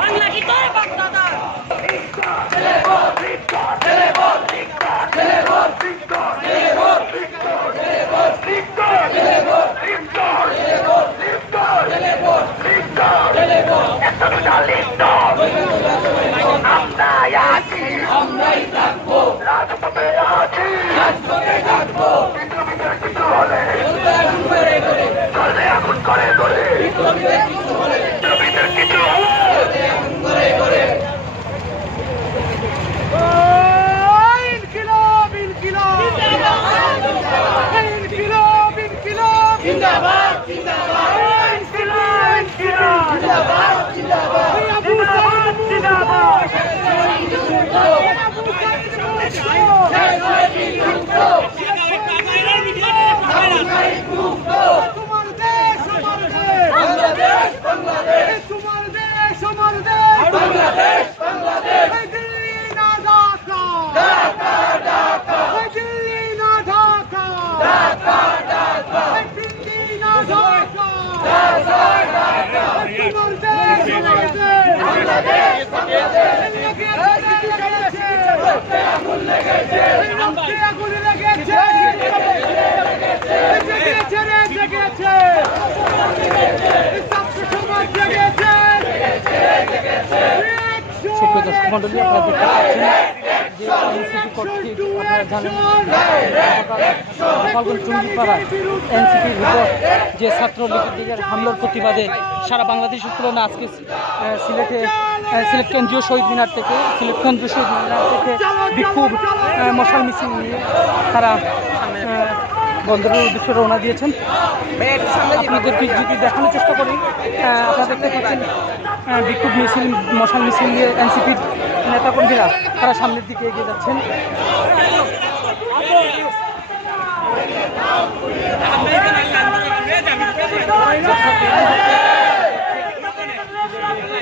বাংলা কি তোর বাপ দাদা ইনকিলাব যে ছাত্রলীগের হামলার প্রতিবাদে সারা বাংলাদেশের তুলনায় আজকে সিলেটে সিলেট কেন্দ্রীয় শহীদ মিনার থেকে, সিলেট কেন্দ্রীয় শহীদ মিনার থেকে বিক্ষোভ মশাল মিছিল নিয়ে তারা বন্দরের উদ্দেশ্যে রওনা দিয়েছেন। আপনাদেরকে যদি দেখানোর চেষ্টা করি আপনারা দেখতে পাচ্ছেন বিক্ষোভ মিছিল, মশাল মিছিল নিয়ে এনসিপির নেতাকর্মীরা তারা সামনের দিকে এগিয়ে যাচ্ছেন।